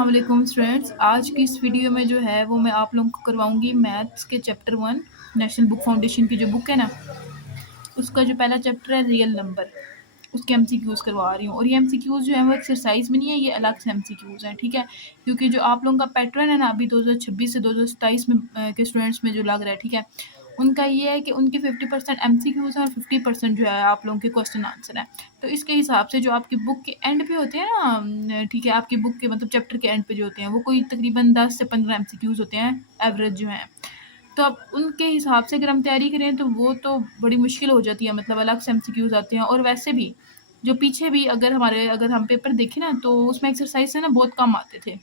अस्सलाम वालेकुम स्टूडेंट्स। आज की इस वीडियो में जो है वो मैं आप लोगों को करवाऊंगी मैथ्स के चैप्टर 1 नेशनल बुक फाउंडेशन की जो बुक है ना, उसका जो पहला चैप्टर है रियल नंबर, उसके एमसीक्यूज़ करवा रही हूँ। और ये एमसीक्यूज़ जो है वो एक्सरसाइज में नहीं है, ये अलग से एमसीक्यूज़ हैं, ठीक है। क्योंकि जो आप लोगों का पैटर्न है ना अभी 2026 से 2027 में के स्टूडेंट्स में जो लग रहा है, ठीक है, उनका ये है कि उनके 50% एमसीक्यूज़ हैं और 50% जो है आप लोगों के क्वेश्चन आंसर है। तो इसके हिसाब से जो आपकी बुक के एंड पे होते हैं ना, ठीक है, आपकी बुक के मतलब चैप्टर के एंड पे जो होते हैं वो कोई तकरीबन 10 से 15 एमसीक्यूज़ होते हैं एवरेज जो हैं। तो अब उनके हिसाब से अगर हम तैयारी करें तो वो तो बड़ी मुश्किल हो जाती है, मतलब अलग से एमसीक्यूज़ आते हैं। और वैसे भी जो पीछे भी अगर हम पेपर देखें ना तो उसमें एक्सरसाइज से ना बहुत कम आते थे।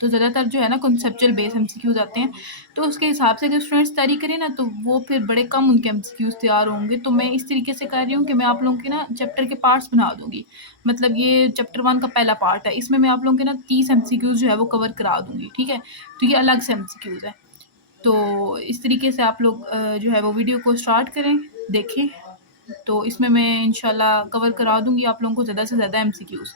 तो ज़्यादातर जो है ना कॉन्सेप्चुअल बेस एमसीक्यूज़ आते हैं। तो उसके हिसाब से अगर स्टूडेंट्स तैयारी करें ना तो वो फिर बड़े कम उनके एमसीक्यूज़ तैयार होंगे। तो मैं इस तरीके से कर रही हूँ कि मैं आप लोगों के ना चैप्टर के पार्ट्स बना दूँगी। मतलब ये चैप्टर 1 का पहला पार्ट है, इसमें मैं आप लोगों के ना 30 एमसीक्यूज़ जो है वो कवर करा दूँगी, ठीक है। तो ये अलग से एमसीक्यूज़ है। तो इस तरीके से आप लोग जो है वो वीडियो को स्टार्ट करें, देखें। तो इसमें मैं इंशाल्लाह कवर करा दूँगी आप लोगों को ज़्यादा से ज़्यादा एमसीक्यूज़,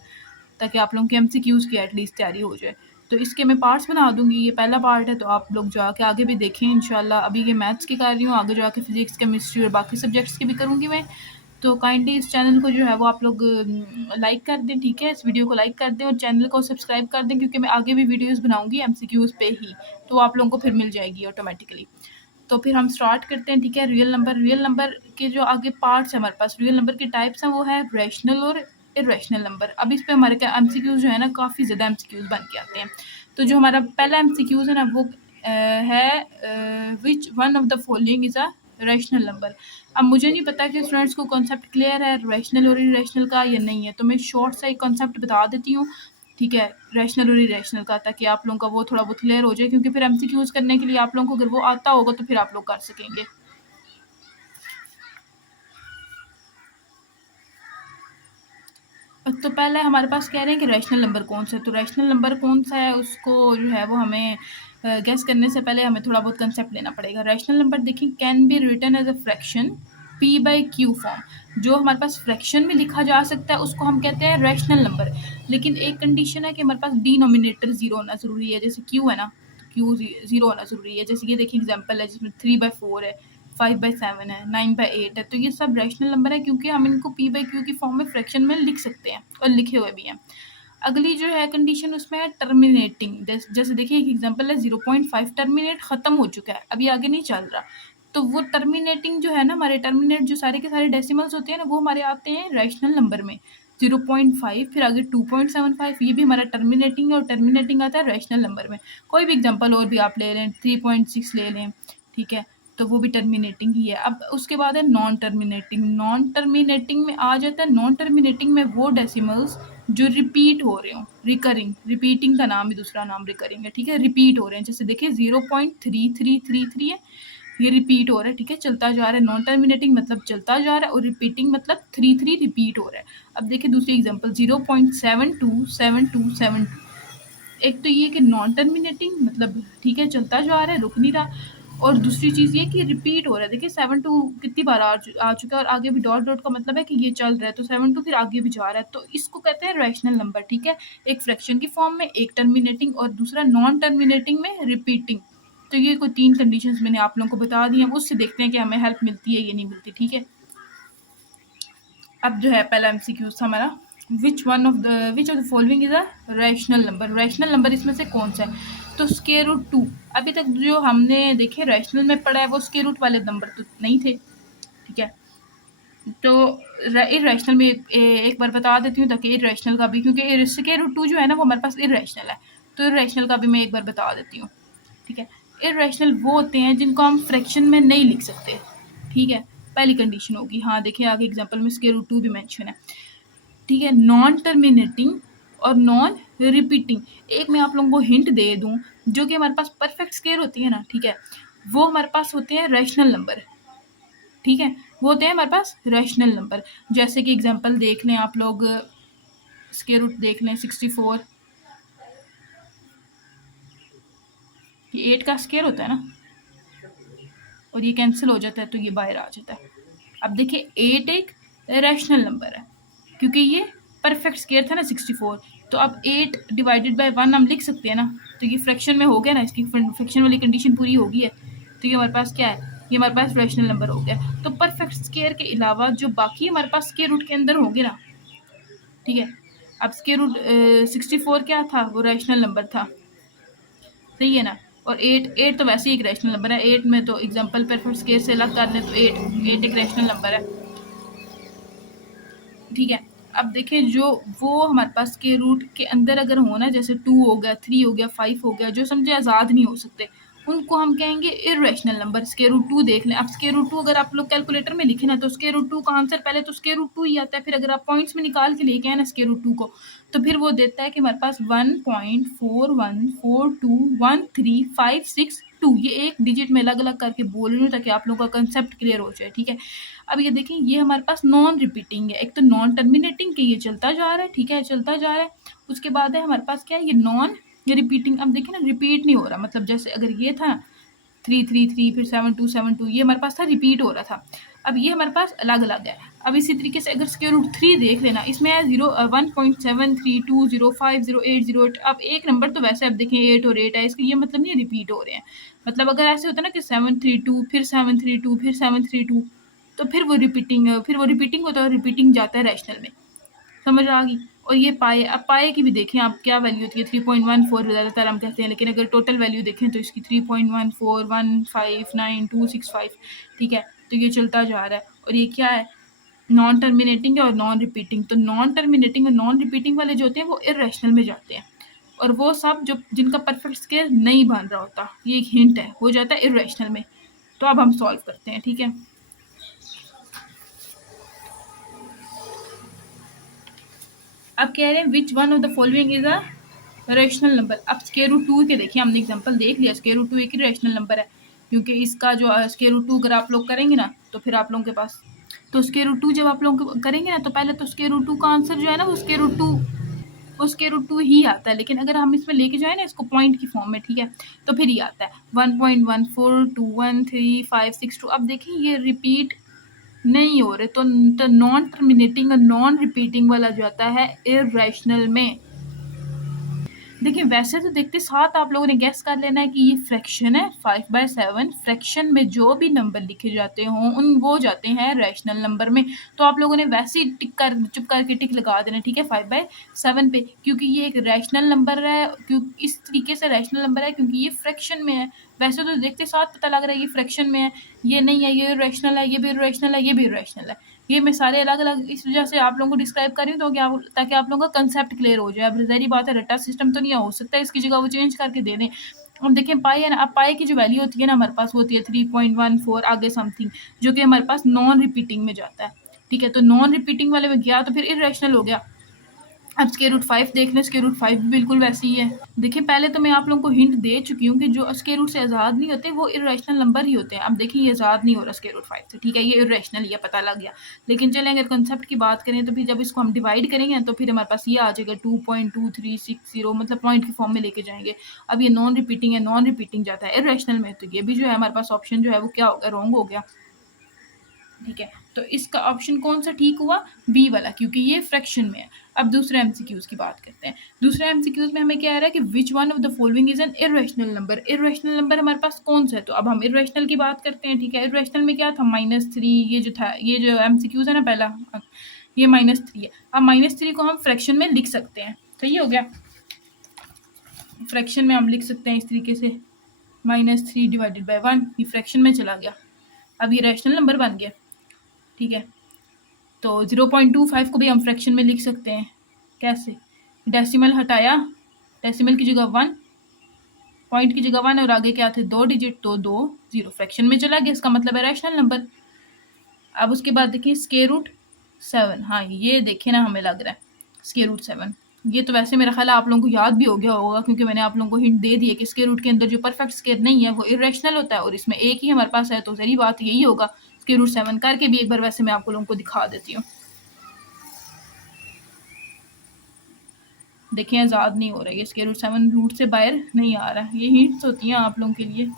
ताकि आप लोगों के एमसीक्यूज़ की एटलीस्ट तैयारी हो जाए। तो इसके मैं पार्ट्स बना दूँगी, ये पहला पार्ट है, तो आप लोग जाके आगे भी देखें इंशाल्लाह। अभी ये मैथ्स की कर रही हूँ, आगे जाके फिज़िक्स, केमिस्ट्री और बाकी सब्जेक्ट्स की भी करूँगी मैं। तो काइंडली इस चैनल को जो है वो आप लोग लाइक कर दें, ठीक है? इस वीडियो को लाइक कर दें और चैनल को सब्सक्राइब कर दें, क्योंकि मैं आगे भी वीडियोज़ बनाऊँगी एमसीक्यूज़ पे ही, तो आप लोगों को फिर मिल जाएगी ऑटोमेटिकली। तो फिर हम स्टार्ट करते हैं, ठीक है। रियल नंबर के जो आगे पार्ट्स हैं हमारे पास, रियल नंबर के टाइप्स हैं, वो है रैशनल और इरेशनल नंबर। अब इस पे हमारे क्या एमसीक्यूज़ जो है ना काफ़ी ज़्यादा एमसीक्यूज़ बन के आते हैं। तो जो हमारा पहला एमसीक्यूज़ है ना वो है which one of the following is a rational number. अब मुझे नहीं पता कि स्टूडेंट्स को कॉन्सेप्ट क्लियर है रैशनल और इरेशनल का या नहीं है, तो मैं शॉर्ट सा एक कॉन्सेप्ट बता देती हूँ, ठीक है, रैशनल और इरेशनल का, ताकि आप लोगों का वो थोड़ा बहुत क्लियर हो जाए। क्योंकि फिर एमसीक्यूज़ करने के लिए आप लोगों को अगर वो आता होगा तो फिर आप लोग कर सकेंगे। तो पहले हमारे पास कह रहे हैं कि रैशनल नंबर कौन सा है। तो रैशनल नंबर कौन सा है उसको जो है वो हमें गेस करने से पहले हमें थोड़ा बहुत कंसेप्ट लेना पड़ेगा। रैशनल नंबर देखिए can be written as a fraction P by Q form. जो हमारे पास फ्रैक्शन में लिखा जा सकता है उसको हम कहते हैं रैशनल नंबर। लेकिन एक कंडीशन है कि हमारे पास डिनोमिनेटर जीरो होना ज़रूरी है। जैसे क्यू है ना, तो क्यू जीरो होना ज़रूरी है। जैसे ये देखिए एग्जाम्पल है जिसमें 3/4 है, 5/7 है, 9/8 है। तो ये सब रैशनल नंबर है, क्योंकि हम इनको पी बाई क्यू की फॉर्म में फ्रैक्शन में लिख सकते हैं और लिखे हुए भी हैं। अगली जो है कंडीशन उसमें है टर्मिनेटिंग। जैसे देखिए एक एग्जांपल है 0.5 टर्मिनेट खत्म हो चुका है, अभी आगे नहीं चल रहा। तो वो टर्मिनेटिंग जो है ना, हमारे टर्मिनेट जो सारे के सारे डेसिमल्स होते हैं ना, वो हमारे आते हैं रैशनल नंबर में। 0.5 फिर आगे 2.75, ये भी हमारा टर्मिनेटिंग है और टर्मिनेटिंग आता है रैशनल नंबर में। कोई भी एग्जांपल और भी आप ले लें, 3.6 ले लें, ठीक है, तो वो भी टर्मिनेटिंग ही है। अब उसके बाद है नॉन टर्मिनेटिंग। नॉन टर्मिनेटिंग में आ जाता है, नॉन टर्मिनेटिंग में वो डेसिमल्स जो रिपीट हो रहे हो, रिकरिंग, रिपीटिंग का नाम ही दूसरा नाम रिकरिंग है, ठीक है, रिपीट हो रहे हैं। जैसे देखिए 0.3333 है, ये रिपीट हो रहा है, ठीक है, चलता जा रहा है। नॉन टर्मिनेटिंग मतलब चलता जा रहा है और रिपीटिंग मतलब 33 रिपीट हो रहा है। अब देखिए दूसरी एग्जांपल 0.727272। एक तो ये कि नॉन टर्मिनेटिंग मतलब ठीक है चलता जा रहा है, रुक नहीं रहा। और दूसरी चीज़ ये कि रिपीट हो रहा है। देखिए 7 2 कितनी बार आ चुका है और आगे भी डॉट डॉट का मतलब है कि ये चल रहा है, तो 7 2 फिर आगे भी जा रहा है। तो इसको कहते हैं रैशनल नंबर, ठीक है। एक फ्रैक्शन की फॉर्म में, एक टर्मिनेटिंग और दूसरा नॉन टर्मिनेटिंग में रिपीटिंग। तो ये कोई 3 कंडीशंस मैंने आप लोगों को बता दी हैं, उससे देखते हैं कि हमें हेल्प मिलती है या नहीं मिलती, ठीक है। अब जो है पहला एमसीक्यू था हमारा, विच of the following is a rational number. Rational number इसमें से कौन सा है? तो स्क्वायर रूट 2। अभी तक जो हमने देखे रैशनल में पढ़ा है वो स्क्वायर रूट वाले नंबर तो नहीं थे, ठीक है। तो इरेशनल में एक बार बता देती हूँ, ताकि इरेशनल का भी, क्योंकि स्क्वायर रूट 2 जो है ना वो हमारे पास इरेशनल है, तो इरेशनल का भी मैं एक बार बता देती हूँ, ठीक है। इरेशनल वो होते हैं जिनको हम फ्रैक्शन में नहीं लिख सकते, ठीक है। पहली कंडीशन होगी। हाँ देखिए आगे एग्जांपल में स्क्वायर रूट 2 भी मेंशन है, ठीक है। नॉन टर्मिनेटिंग और नॉन रिपीटिंग। एक मैं आप लोगों को हिंट दे दूं, जो कि हमारे पास परफेक्ट स्क्वायर होती है ना, ठीक है, वो हमारे पास होते हैं रैशनल नंबर, ठीक है, वो होते हैं हमारे पास रैशनल नंबर। जैसे कि एग्जांपल देख लें आप लोग, स्क्वायर रूट देख लें 64, ये 8 का स्क्वायर होता है ना, और ये कैंसिल हो जाता है तो ये बाहर आ जाता है। अब देखिए 8 एक रैशनल नंबर है, क्योंकि ये परफेक्ट स्क्वायर था ना 64, तो अब 8 डिवाइडेड बाय 1 हम लिख सकते हैं ना, तो ये फ्रैक्शन में हो गया ना, इसकी फ्रैक्शन वाली कंडीशन पूरी हो गई है, तो ये हमारे पास क्या है, ये हमारे पास रैशनल नंबर हो गया। तो परफेक्ट स्क्वायर के अलावा जो बाकी हमारे पास स्क्वायर रूट के अंदर होंगे ना, ठीक है। अब स्क्वायर रूट 64 क्या था, वो रैशनल नंबर था, सही है ना। और 8 तो वैसे ही एक रैशनल नंबर है, 8 में तो एग्जांपल परफेक्ट स्क्वायर से अलग कर लें तो 8 एक रैशनल नंबर है, ठीक है। अब देखें जो वो हमारे पास के रूट के अंदर अगर हो ना, जैसे 2 हो गया, 3 हो गया, 5 हो गया, जो समझे आज़ाद नहीं हो सकते, उनको हम कहेंगे इर्रेशनल नंबर। स्क्वायर रूट 2 देख लें, अब स्क्वायर रूट 2 अगर आप लोग कैलकुलेटर में लिखें ना, तो स्क्वायर रूट 2 का आंसर पहले तो स्क्वायर रूट 2 ही आता है, फिर अगर आप पॉइंट्स में निकाल के लेके आए ना स्क्वायर रूट 2 को, तो फिर वो देता है कि हमारे पास 1.41421356 ये एक डिजिट में अलग अलग करके बोल रही हूँ ताकि आप लोगों का कंसेप्ट क्लियर हो जाए, ठीक है। अब ये देखें, ये हमारे पास नॉन रिपीटिंग है, एक तो नॉन टर्मिनेटिंग के ये चलता जा रहा है, ठीक है, चलता जा रहा है। उसके बाद है हमारे पास क्या है, ये नॉन रिपीटिंग। अब देखें ना, रिपीट नहीं हो रहा, मतलब जैसे अगर ये था 3 3 3 फिर 7 2 7 2, ये हमारे पास था, रिपीट हो रहा था। अब ये हमारे पास अलग अलग है। अब इसी तरीके से अगर स्क्वायर रूट 3 देख लेना, इसमें है 1.7320508088। अब एक नंबर तो वैसे अब देखें 8 और 8 है, इसका ये मतलब नहीं रिपीट हो रहे हैं। मतलब अगर ऐसे होता ना कि 732 फिर 732 फिर 732, तो फिर वो रिपीटिंग होता है और रिपीटिंग जाता है रैशनल में, समझ आ गई। और ये पाए, अब पाए की भी देखें आप क्या वैल्यू होती है, 3.14 ज़्यादातर हम कहते हैं, लेकिन अगर टोटल वैल्यू देखें तो इसकी 3.1415926 ठीक है। तो ये चलता जा रहा है, और ये क्या है, नॉन टर्मिनेटिंग है और नॉन रिपीटिंग। तो नॉन टर्मिनेटिंग और नॉन रिपीटिंग वाले जो होते हैं वो इर्रेशनल में जाते हैं, और वो सब जो जिनका परफेक्ट स्क्वायर नहीं बन रहा होता, ये एक हिंट है, हो जाता है इर्रेशनल में। तो अब हम सॉल्व करते हैं, ठीक है। अब कह रहे हैं which one of the following is a rational number. अब स्क्वायर रूट 2 के देखिए, हमने एग्जांपल देख लिया, स्क्वायर रूट 2 एक ही रैशनल नंबर है, क्योंकि इसका जो स्क्वायर रूट 2 अगर आप लोग करेंगे ना, तो फिर आप लोगों के पास, तो स्क्वायर रूट 2 जब आप लोग करेंगे ना, तो पहले तो स्क्वायर रूट 2 का आंसर जो है ना, वो स्क्वायर रूट 2 ही आता है। लेकिन अगर हम इसमें लेके जाए ना इसको पॉइंट की फॉर्म में, ठीक है, तो फिर ये आता है 1.14213562। अब देखिए ये रिपीट नहीं हो रहे, तो नॉन टर्मिनेटिंग और नॉन रिपीटिंग वाला जो आता है इर्रेशनल में। देखिए वैसे तो देखते साथ आप लोगों ने गैस कर लेना है कि ये फ्रैक्शन है 5/7। फ्रैक्शन में जो भी नंबर लिखे जाते हों उन वो जाते हैं रैशनल नंबर में। तो आप लोगों ने वैसे ही चुप करके टिक लगा देना, ठीक है, 5/7 पे, क्योंकि ये एक रैशनल नंबर है, क्योंकि इस तरीके से रैशनल नंबर है क्योंकि ये फ्रैक्शन में है। वैसे तो देखते साथ पता लग रहा है ये फ्रैक्शन में है, ये नहीं है, ये रैशनल है, ये भी रैशनल है, ये भी रैशनल है। ये मैं सारे अलग अलग इस वजह से आप लोगों को डिस्क्राइब कर रही हूँ, तो क्या ताकि आप लोगों का कंसेप्ट क्लियर हो जाए। अब ज़ाहिर बात है रट्टा सिस्टम तो नहीं हो सकता, इसकी जगह वो चेंज करके दे दें। अब देखिए पाई है ना, अब पाई की जो वैल्यू होती है ना हमारे पास, वो होती है 3.14 आगे समथिंग, जो कि हमारे पास नॉन रिपीटिंग में जाता है, ठीक है। तो नॉन रिपीटिंग वाले में गया तो फिर इरेशनल हो गया। अब स्क्वायर रूट 5 देख लें, स्क्वायर रूट 5 भी बिल्कुल वैसे ही है। देखिए पहले तो मैं आप लोगों को हिंट दे चुकी हूँ कि जो स्क्वायर रूट से आज़ाद नहीं होते वो इरेशनल नंबर ही होते हैं। अब देखिए ये आज़ाद नहीं हो रहा स्क्वायर रूट 5 से, ठीक है, ये इरेशनल ही है, पता लग गया। लेकिन चलें अगर कंसेप्ट की बात करें तो फिर जब इसको हम डिवाइड करेंगे तो फिर हमारे पास ये आ जाएगा 2.2360, मतलब पॉइंट की फॉर्म में लेके जाएंगे। अब ये नॉन रिपीटिंग है, नॉन रिपीटिंग जाता है इरेशनल में, तो ये भी जो है हमारे पास ऑप्शन जो है वो क्या हो गया, रॉन्ग हो गया, ठीक है। तो इसका ऑप्शन कौन सा ठीक हुआ, बी वाला, क्योंकि ये फ्रैक्शन में है। अब दूसरे एमसीक्यूज की बात करते हैं। दूसरे एमसीक्यूज में हमें क्या आ रहा है कि which one of the following is an irrational number. Irrational number हमारे पास कौन सा है, तो अब हम इरेशनल की बात करते हैं, ठीक है। इरेशनल में क्या था, -3, ये जो था, ये जो एमसीक्यूज है ना पहला, ये -3 है। अब -3 को हम फ्रैक्शन में लिख सकते हैं, सही हो गया, फ्रैक्शन में हम लिख सकते हैं इस तरीके से, -3 डिवाइडेड बाई 1, ये फ्रैक्शन में चला गया। अब ये रैशनल नंबर बन गया, ठीक है। तो 0.25 को भी हम फ्रैक्शन में लिख सकते हैं, कैसे, डेसिमल हटाया, डेसिमल की जगह 1, पॉइंट की जगह 1 और आगे क्या थे 2 डिजिट, तो 2 0 फ्रैक्शन में चला गया, इसका मतलब है रैशनल नंबर। अब उसके बाद देखिए स्क्वायर रूट 7, हाँ ये देखिए ना हमें लग रहा है स्क्वायर रूट 7, ये तो वैसे मेरा ख्याल आप लोगों को याद भी हो गया होगा, क्योंकि मैंने आप लोगों को हिंट दे दी है कि स्क्वायर रूट के अंदर जो परफेक्ट स्क्वायर नहीं है वो इरेशनल होता है, और इसमें एक ही हमारे पास है, तो सही बात यही होगा। स्क्वायर रूट 7 करके भी एक बार वैसे मैं आप लोगों को दिखा देती हूँ। देखिए आज़ाद नहीं हो रहा है, स्क्वायर रूट 7 रूट से बाहर नहीं आ रहा है, ये हिंट्स होती हैं आप लोगों के लिए।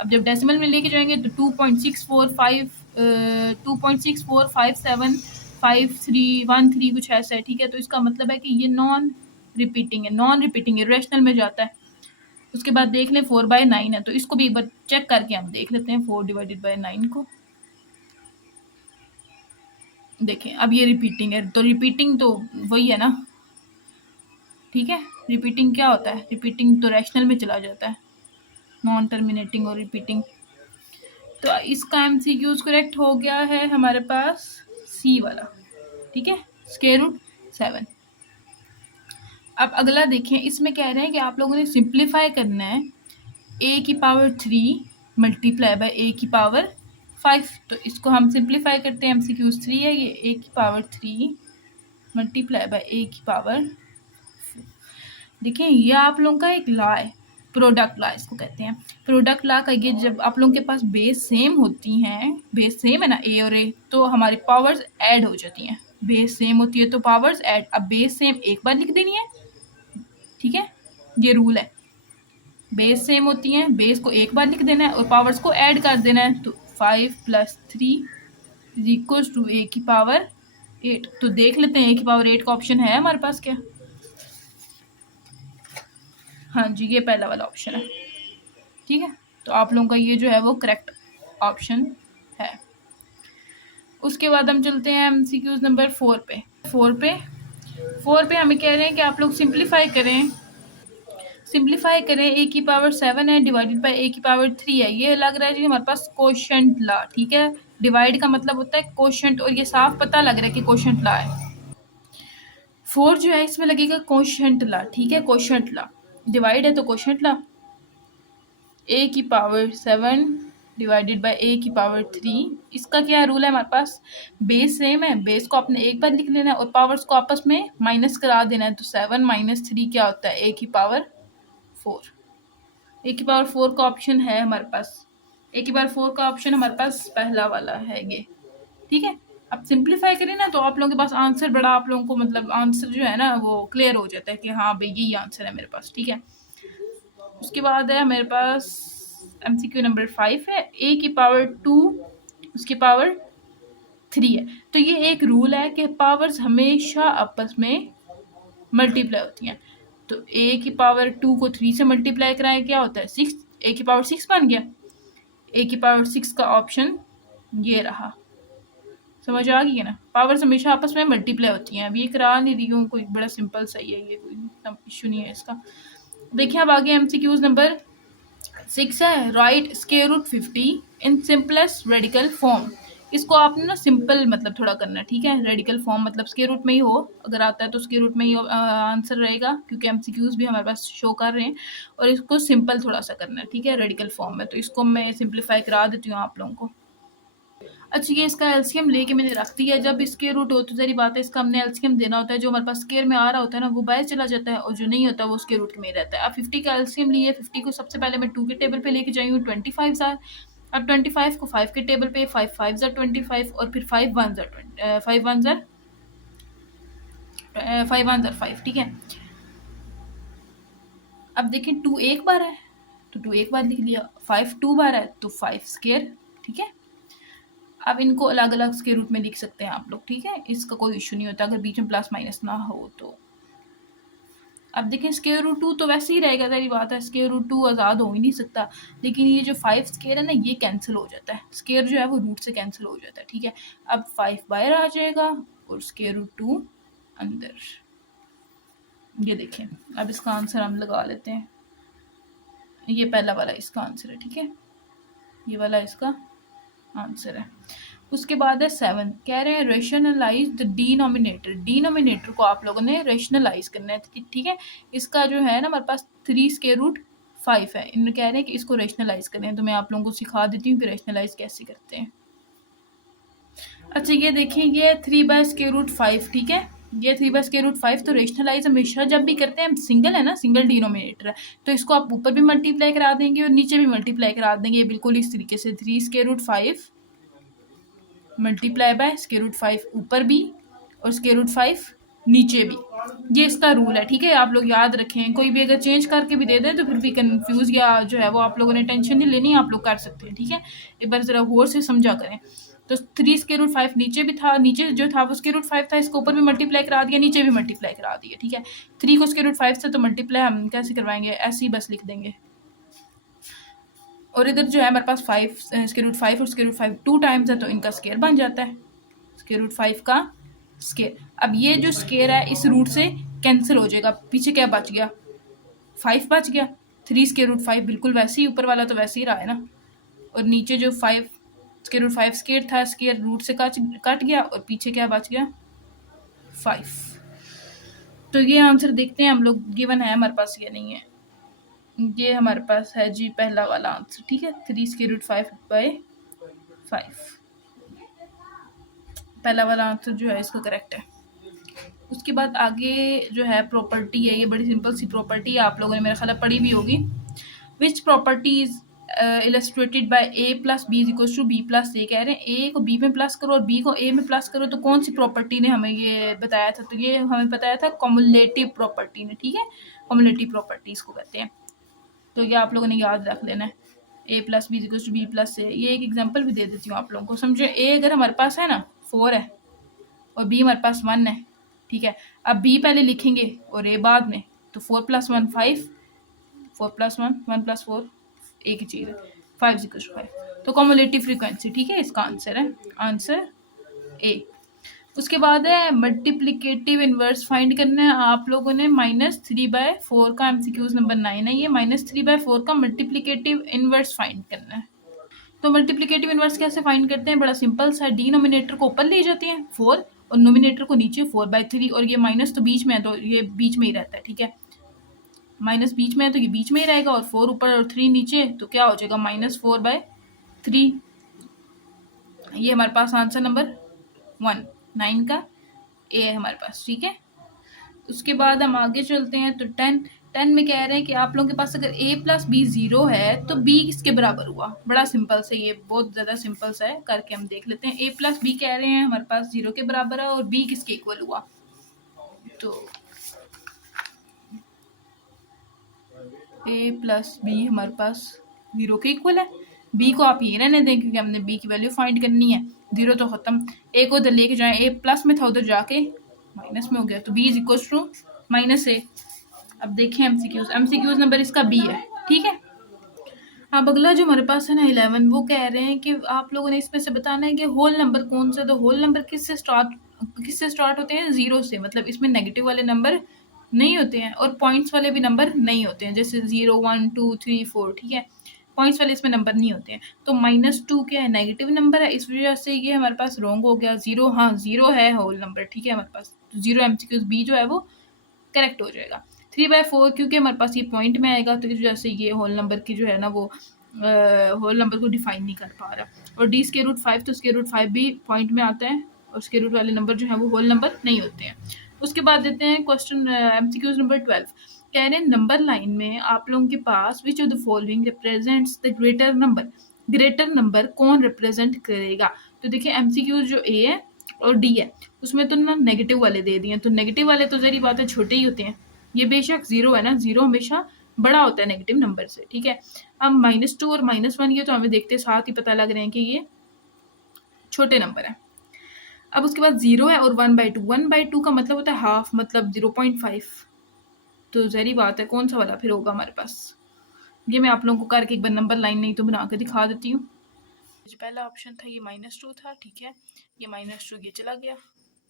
अब जब डेसिमल में लेके जाएंगे तो 2.645753 कुछ ऐसा है, ठीक है। तो इसका मतलब है कि ये नॉन रिपीटिंग है, नॉन रिपीटिंग है, रेशनल में जाता है। उसके बाद देख लें 4/9 है, तो इसको भी एक बार चेक करके हम देख लेते हैं 4/9 को। देखें अब ये रिपीटिंग है, तो रिपीटिंग तो वही है ना, ठीक है। रिपीटिंग क्या होता है, रिपीटिंग तो रैशनल में चला जाता है, नॉन टर्मिनेटिंग और रिपीटिंग। तो इसका एमसीक्यूज करेक्ट हो गया है हमारे पास सी वाला, ठीक है, √7। अब अगला देखें, इसमें कह रहे हैं कि आप लोगों ने सिंप्लीफाई करना है a⁻³ मल्टीप्लाई बाय a⁻5। तो इसको हम सिंप्लीफाई करते हैं, एमसीक्यूज 3 है ये, a⁻³ मल्टीप्लाई बाय a⁻। देखिए ये आप लोगों का एक लॉ है, प्रोडक्ट लॉ इसको कहते हैं। प्रोडक्ट लॉ का ये, जब आप लोगों के पास बेस सेम होती हैं, बेस सेम है ना ए और ए, तो हमारी पावर्स ऐड हो जाती हैं। बेस सेम होती है तो पावर्स ऐड। अब बेस सेम एक बार लिख देनी है, ठीक है, ये रूल है। बेस सेम होती हैं, बेस को एक बार लिख देना है और पावर्स को ऐड कर देना है। तो 5 + 3 = a⁻8। तो देख लेते हैं a⁻8 का ऑप्शन है हमारे पास क्या? हाँ जी, ये पहला वाला ऑप्शन है, ठीक है। तो आप लोगों का ये जो है वो करेक्ट ऑप्शन है। उसके बाद हम चलते हैं एमसीक्यूज नंबर 4 पे। 4 पे हमें कह रहे हैं कि आप लोग सिंप्लीफाई करें a⁻7 है डिवाइडेड बाय a⁻3 है। ये लग रहा है जी हमारे पास कोशेंट लॉ, ठीक है। डिवाइड का मतलब होता है कोशेंट, और ये साफ पता लग रहा है कि कोशेंट लॉ है। 4 जो है इसमें लगेगा कोशेंट लॉ, ठीक है, कोशेंट लॉ। डिवाइड है तो quotient law, a⁻7 divided by a⁻3। इसका क्या रूल है हमारे पास, बेस सेम है, बेस को आपने एक बार लिख लेना है और पावर्स को आपस में माइनस करा देना है। तो 7 - 3 क्या होता है, a⁻4। a⁻4 का ऑप्शन है हमारे पास, a⁻4 का ऑप्शन हमारे पास पहला वाला है ये, ठीक है। अब सिंप्लीफाई करें ना तो आप लोगों के पास आंसर बड़ा, आप लोगों को मतलब आंसर जो है ना वो क्लियर हो जाता है कि हाँ भाई यही आंसर है मेरे पास, ठीक है। उसके बाद है मेरे पास एमसीक्यू नंबर 5 है, a⁻2 उसकी पावर 3 है। तो ये एक रूल है कि पावर्स हमेशा आपस में मल्टीप्लाई होती हैं। तो a⁻2 को 3 से मल्टीप्लाई कराए क्या होता है 6, a⁻6 बन गया। a⁻6 का ऑप्शन ये रहा, समझ आ गई है ना। पावर्स हमेशा आपस में मल्टीप्लाई होती हैं। अब ये करा नहीं रही हूँ, कोई बड़ा सिंपल सही है, ये कोई इशू नहीं है इसका। देखिए अब आगे एमसीक्यूज नंबर 6 है, right √50 in simplest radical form. इसको आपने ना सिंपल मतलब थोड़ा करना है, ठीक है। रेडिकल फॉर्म मतलब स्क्वायर रूट में ही हो, अगर आता है तो स्क्वायर रूट में ही आंसर रहेगा, क्योंकि एमसीक्यूज भी हमारे पास शो कर रहे हैं। और इसको सिंपल थोड़ा सा करना है, ठीक है, रेडिकल फॉर्म में। तो इसको मैं सिंप्लीफाई करा देती हूँ आप लोगों को। अच्छा, ये इसका एलसीएम लेके मैंने रख दिया। जब स्क्वायर रूट हो तो सारी बात है, इसका हमने एलसीएम देना होता है। जो हमारे पास स्क्वायर में आ रहा होता है ना वो बाहर चला जाता है, और जो नहीं होता वो स्क्वायर रूट में रहता है। अब 50 का एलसीएम लिए, 50 को सबसे पहले मैं 2 के टेबल पे लेके जाई हूँ, 25 जार। अब 25 को 5 के टेबल पे, 5 5 जार 25, और फिर 5 1 जार 5, ठीक है। अब देखें 2 एक बार है तो 2 एक बार लिख लिया, 5 2 बार है तो 5 स्क्वायर, ठीक है। अब इनको अलग अलग स्क्वायर रूट में लिख सकते हैं आप लोग, ठीक है, इसका कोई इशू नहीं होता अगर बीच में प्लस माइनस ना हो तो। अब देखें √2 तो वैसे ही रहेगा, सारी बात है, √2 आज़ाद हो ही नहीं सकता। लेकिन ये जो 5 स्क्वायर है ना ये कैंसिल हो जाता है, स्क्वायर जो है वो रूट से कैंसिल हो जाता है, ठीक है। अब 5 बाहर आ जाएगा और √2 अंदर। ये देखें, अब इसका आंसर हम लगा लेते हैं। ये पहला वाला इसका आंसर है, ठीक है, ये वाला इसका आंसर है। उसके बाद है 7, कह रहे हैं रेशनलाइज द डिनोमिनेटर। डिनोमिनेटर को आप लोगों ने रेशनलाइज करना है, ठीक है। इसका जो है ना हमारे पास 3√5 है, इन कह रहे हैं कि इसको रेशनलाइज करें। तो मैं आप लोगों को सिखा देती हूँ कि रेशनलाइज कैसे करते हैं। अच्छा, ये देखिए ये 3/√5, ठीक है, ये 3/√5। तो रेशनलाइज हमेशा जब भी करते हैं हम सिंगल है ना, सिंगल डिनोमिनेटर है, तो इसको आप ऊपर भी मल्टीप्लाई करा देंगे और नीचे भी मल्टीप्लाई करा देंगे, बिल्कुल इस तरीके से। 3√5 मल्टीप्लाई बाय √5 ऊपर भी और √5 नीचे भी। ये इसका रूल है, ठीक है, आप लोग याद रखें। कोई भी अगर चेंज करके भी दे दें तो फिर भी कंफ्यूज या जो है वो आप लोगों ने टेंशन नहीं लेनी, आप लोग कर सकते हैं, ठीक है। एक बार ज़रा गौर से समझा करें। तो 3√5 नीचे भी था, नीचे जो था वो √5 था, इसको ऊपर भी मल्टीप्लाई करा दिया, नीचे भी मल्टीप्लाई करा दिया, ठीक है। 3 को √5 से तो मल्टीप्लाई हम कैसे करवाएंगे, ऐसे ही बस लिख देंगे। और इधर जो है हमारे पास 5 और √5 2 टाइम्स है, तो इनका स्केयर बन जाता है, √5 का स्केयर। अब ये जो स्केयर है इस रूट से कैंसिल हो जाएगा, पीछे क्या बच गया, 5 बच गया। 3 बिल्कुल वैसे ही, ऊपर वाला तो वैसे ही रहा है ना, और नीचे जो 5 स्केयर था, स्केयर रूट से कट गया, और पीछे क्या बच गया, 5। तो ये आंसर देखते हैं हम लोग, गिवन है हमारे पास, ये नहीं है, ये हमारे पास है जी पहला वाला आंसर, ठीक है। 3√5/5 पहला वाला आंसर जो है इसका करेक्ट है। उसके बाद आगे जो है प्रॉपर्टी है, ये बड़ी सिंपल सी प्रॉपर्टी है, आप लोगों ने मेरा ख्याल पढ़ी भी होगी। Which property is illustrated by a plus B equals to B plus A. कह रहे हैं a को b में प्लस करो और b को a में प्लस करो, तो कौन सी प्रॉपर्टी ने हमें ये बताया था, तो ये हमें बताया था कॉमुलेटिव प्रॉपर्टी ने, ठीक है। कॉमुलेटिव प्रॉपर्टी इसको कहते हैं, तो ये आप लोगों ने याद रख लेना है, a plus B equals to B plus A. ये एक एग्जाम्पल भी दे देती हूँ आप लोगों को, समझे। a अगर हमारे पास है ना 4 है और b हमारे पास 1 है, ठीक है। अब b पहले लिखेंगे और a बाद में, तो 4 + 1 5, 4 + 1 1 + 4 एक ही चीज़ है, 5 = 5। तो कॉमुलेटिव फ्रीक्वेंसी, ठीक है, इसका आंसर है आंसर ए। उसके बाद है मल्टीप्लिकेटिव इनवर्स फाइंड करना है आप लोगों ने। -3/4 का MCQs नंबर 9 है ये, -3/4 का मल्टीप्लिकेटिव इनवर्स फाइंड करना है। तो मल्टीप्लिकेटिव इनवर्स कैसे फाइंड करते हैं, बड़ा सिंपल सा, डिनोमिनेटर को ऊपर ले जाते हैं 4 और नोमिनेटर को नीचे 4/3, और ये माइनस तो बीच में है, तो ये बीच में ही रहता है, ठीक है। माइनस बीच में है तो ये बीच में ही रहेगा, और 4 ऊपर और 3 नीचे, तो क्या हो जाएगा -4/3। ये हमारे पास आंसर नंबर 1 9 का ए है हमारे पास, ठीक है। उसके बाद हम आगे चलते हैं, तो 10 में कह रहे हैं कि आप लोगों के पास अगर a + b 0 है तो b किसके बराबर हुआ। बड़ा सिंपल से, ये बहुत ज़्यादा सिंपल सा है, करके हम देख लेते हैं। a + b कह रहे हैं हमारे पास 0 के बराबर है, और b किसके इक्वल हुआ, तो a + b हमारे पास 0 के इक्वल है। b को आप ये रहने दें क्योंकि हमने b की वैल्यू फाइंड करनी है, 0 तो खत्म। a को उधर लेके जाएं, a प्लस में था उधर जाके माइनस में हो गया, तो b = -a। अब देखें एमसीक्यूज नंबर इसका बी है, ठीक है। अब अगला जो हमारे पास है ना 11, वो कह रहे हैं कि आप लोगों ने इसमें से बताना है कि होल नंबर कौन सा, तो होल नंबर किससे स्टार्ट होते हैं, 0 से, मतलब इसमें नेगेटिव वाले नंबर नहीं होते हैं और पॉइंट्स वाले भी नंबर नहीं होते हैं, जैसे 0 1 2 3 4, ठीक है। पॉइंट्स वाले इसमें नंबर नहीं होते हैं। तो -2 क्या है, नेगेटिव नंबर है, इस वजह से ये हमारे पास रॉन्ग हो गया। 0, हाँ 0 है होल नंबर, ठीक है हमारे पास, तो 0 MCQs बी जो है वो करेक्ट हो जाएगा। 3/4 क्योंकि हमारे पास ये पॉइंट में आएगा, तो इस वजह से ये होल नंबर की जो है ना वो होल नंबर को डिफाइन नहीं कर पा रहा। और d⁻5, तो √5 भी पॉइंट में आता है, और स्क्वायर रूट वाले नंबर जो है वो होल नंबर नहीं होते हैं। उसके बाद देते हैं क्वेश्चन MCQs नंबर 12। कह रहे हैं नंबर लाइन में आप लोगों के पास which of the following represents the greater number कौन रिप्रेजेंट करेगा। तो देखिए MCQs जो ए है और डी है उसमें तो ना नेगेटिव वाले दे दिए, तो नेगेटिव वाले तो जरी बात है छोटे ही होते हैं। ये बेशक 0 है ना, 0 हमेशा बड़ा होता है नेगेटिव नंबर से, ठीक है। अब -2 और -1 ये तो हमें देखते साथ ही पता लग रहे हैं कि ये छोटे नंबर है। अब उसके बाद 0 है और 1/2, 1/2 का मतलब होता है हाफ, मतलब 0.5, तो जहरी बात है कौन सा वाला फिर होगा हमारे पास। ये मैं आप लोगों को करके एक बार नंबर लाइन नहीं तो बना के दिखा देती हूँ। जो पहला ऑप्शन था ये -2 था, ठीक है, ये -2 ये चला गया,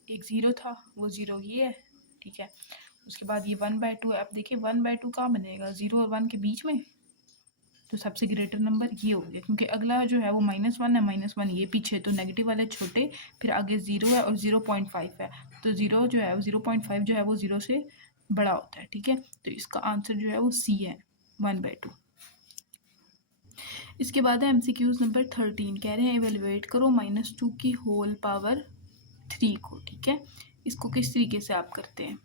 एक 0 था वो 0 ये है, ठीक है। उसके बाद ये 1/2 है। अब देखिए 1/2 कहाँ बनेगा, 0 और 1 के बीच में, तो सबसे ग्रेटर नंबर ये हो गया, क्योंकि अगला जो है वो -1 है, -1 ये पीछे, तो नेगेटिव वाले छोटे, फिर आगे 0 है और 0.5 है, तो 0 जो है 0.5 जो है वो 0 से बड़ा होता है, ठीक है। तो इसका आंसर जो है वो सी है, 1/2। इसके बाद है MCQs नंबर 13। कह रहे हैं एवेलुएट करो -2 की होल पावर 3 को, ठीक है। इसको किस तरीके से आप करते हैं,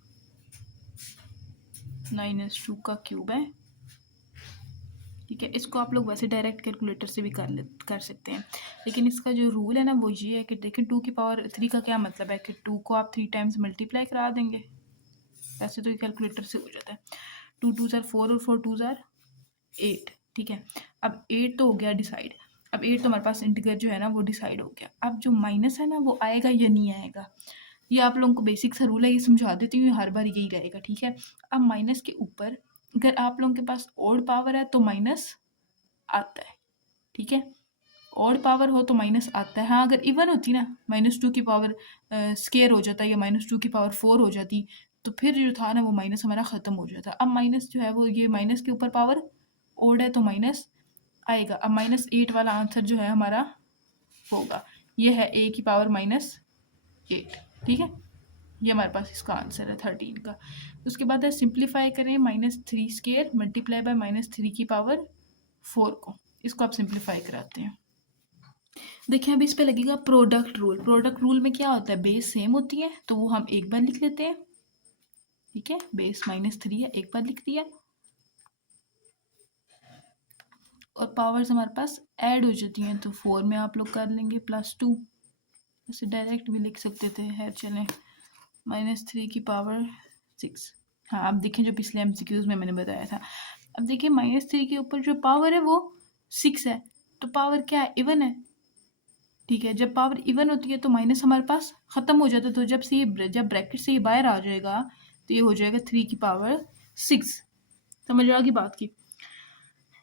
-2 का क्यूब है, ठीक है। इसको आप लोग वैसे डायरेक्ट कैलकुलेटर से भी कर सकते हैं, लेकिन इसका जो रूल है ना वो ये है कि देखिए 2 की पावर 3 का क्या मतलब है कि 2 को आप 3 टाइम्स मल्टीप्लाई करा देंगे, वैसे तो ये कैलकुलेटर से हो जाता है। 2 2 4 और 4 2 8, ठीक है। अब 8 तो हो गया डिसाइड। अब 8 तो हमारे पास इंटीगर जो है ना वो डिसाइड हो गया। अब जो माइनस है ना वो आएगा या नहीं आएगा, ये आप लोगों को बेसिक सा रूल है, ये समझा देती हूँ, हर बार यही रहेगा, ठीक है। अब माइनस के ऊपर अगर आप लोगों के पास ऑड पावर है तो माइनस आता है, ठीक है। ऑड पावर हो तो माइनस आता है। हाँ, अगर इवन होती ना, -2 की पावर स्केयर हो जाता या -2 की पावर 4 हो जाती, तो फिर जो था ना वो माइनस हमारा ख़त्म हो जाता। अब माइनस जो है वो ये माइनस के ऊपर पावर ऑड है तो माइनस आएगा। अब -8 वाला आंसर जो है हमारा होगा, ये है a की पावर -8, ठीक है। ये हमारे पास इसका आंसर है 13 का। उसके बाद है सिंप्लीफाई करें -3 स्केयर मल्टीप्लाई बाय -3 की पावर 4 को, इसको आप सिंप्लीफाई कराते हैं। देखिए अब इस पे लगेगा प्रोडक्ट रूल। प्रोडक्ट रूल में क्या होता है, बेस सेम होती है तो वो हम एक बार लिख लेते हैं, ठीक है। बेस -3 है, एक बार लिख दिया, और पावर्स हमारे पास ऐड हो जाती हैं तो 4 में आप लोग कर लेंगे +2, ऐसे डायरेक्ट भी लिख सकते थे, है चलें। -3 की पावर 6। हाँ, अब देखें जो पिछले MCQs में मैंने बताया था। अब देखिए -3 के ऊपर जो पावर है वो 6 है, तो पावर क्या है, इवन है, ठीक है। जब पावर इवन होती है तो माइनस हमारे पास ख़त्म हो जाता है, तो जब ब्रैकेट से ये बाहर आ जाएगा तो ये हो जाएगा 3 की पावर 6। समझ आ गई बात की।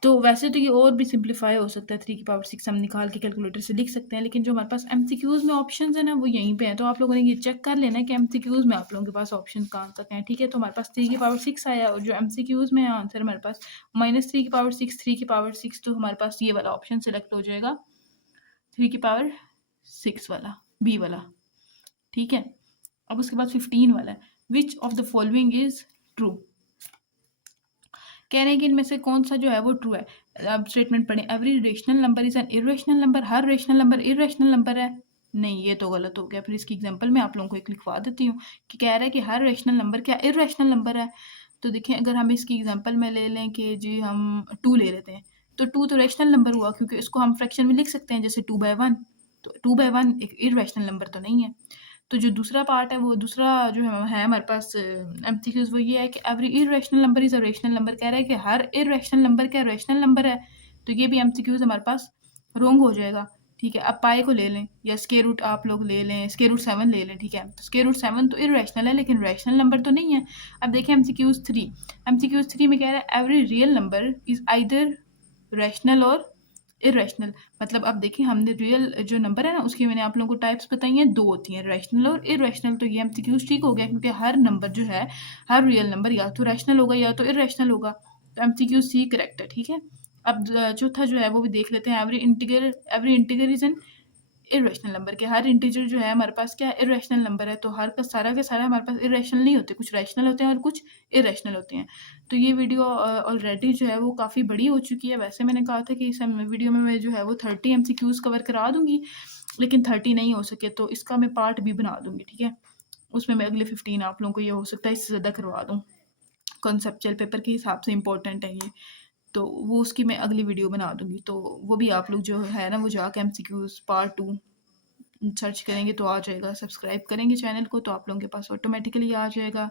तो वैसे तो ये और भी सिंप्लीफाई हो सकता है, 3 की पावर 6 हम निकाल के कैलकुलेटर से लिख सकते हैं, लेकिन जो हमारे पास MCQs में ऑप्शंस है ना वो यहीं पे हैं, तो आप लोगों ने ये चेक कर लेना है कि MCQs में आप लोगों के पास ऑप्शन कहाँ तक हैं, ठीक है। तो हमारे पास 3 की पावर 6 आया, और जो MCQs में है आंसर हमारे पास -3 की पावर 6, 3 की पावर 6, तो हमारे पास ये वाला ऑप्शन सेलेक्ट हो जाएगा, 3 की पावर 6 वाला, बी वाला, ठीक है। अब उसके बाद 15 वाला है, विच of the following is true. कह रहे हैं कि इनमें से कौन सा जो है वो ट्रू है। अब स्टेटमेंट पढ़ें, every rational number is an irrational number, her rational number irrational number है। नहीं, ये तो गलत हो गया। फिर इसकी एग्जांपल मैं आप लोगों को एक लिखवा देती हूँ कि कह रहा है कि हर रेशनल नंबर क्या इरेशनल नंबर है। तो देखें, अगर हम इसकी एग्जांपल में ले लें कि जी हम 2 ले लेते हैं, तो 2 तो रेशनल नंबर हुआ, क्योंकि इसको हम फ्रैक्शन में लिख सकते हैं जैसे 2/1, तो 2/1 एक इरेशनल नंबर तो नहीं है। तो जो दूसरा पार्ट है, वो दूसरा जो है हमारे पास MCQs, वो ये है कि every irrational number is a rational number. कह रहा है कि हर इरेशनल नंबर क्या रेशनल नंबर है, तो ये भी MCQs हमारे पास रॉन्ग हो जाएगा, ठीक है। अब पाई को ले लें या स्क्वायर रूट आप लोग ले लें, स्क्वायर रूट 7 ले लें, ठीक है। तो स्क्वायर रूट 7 तो इरेशनल है, लेकिन रेशनल नंबर तो नहीं है। अब देखिए MCQs 3 में कह रहा है every real number is either rational और इरेशनल। मतलब अब देखिए, हमने रियल जो नंबर है ना उसकी मैंने आप लोगों को टाइप्स बताई हैं, 2 होती हैं, रैशनल और इरेशनल। तो ये MCQs ठीक हो गया, क्योंकि हर नंबर जो है, हर रियल नंबर या तो रैशनल होगा या तो इरेशनल होगा। तो MCQs सी करेक्ट है, ठीक है। अब चौथा जो है वो भी देख लेते हैं, every integer is an irrational number, के हर इंटीजर जो है हमारे पास क्या है, इरेशनल नंबर है। तो हर का सारा हमारे पास इरेशनल नहीं होते, कुछ रैशनल होते हैं और कुछ इरेशनल होते हैं। तो ये वीडियो ऑलरेडी जो है वो काफ़ी बड़ी हो चुकी है। वैसे मैंने कहा था कि इस वीडियो में मैं जो है वो 30 MCQs कवर करा दूंगी, लेकिन 30 नहीं हो सके तो इसका मैं पार्ट भी बना दूंगी, ठीक है। उसमें मैं अगले 15 आप लोगों को ये हो सकता है इससे ज़्यादा करवा दूँ, कॉन्सेप्चुअल पेपर के हिसाब से इंपॉर्टेंट है ये। तो वो उसकी मैं अगली वीडियो बना दूंगी, तो वो भी आप लोग जो है ना वो जाके MCQs पार्ट 2 सर्च करेंगे तो आ जाएगा। सब्सक्राइब करेंगे चैनल को तो आप लोगों के पास ऑटोमेटिकली आ जाएगा।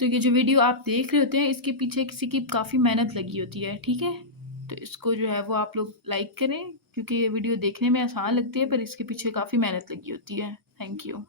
तो ये जो वीडियो आप देख रहे होते हैं, इसके पीछे किसी की काफ़ी मेहनत लगी होती है, ठीक है। तो इसको जो है वो आप लोग लाइक करें, क्योंकि ये वीडियो देखने में आसान लगती है पर इसके पीछे काफ़ी मेहनत लगी होती है। Thank you.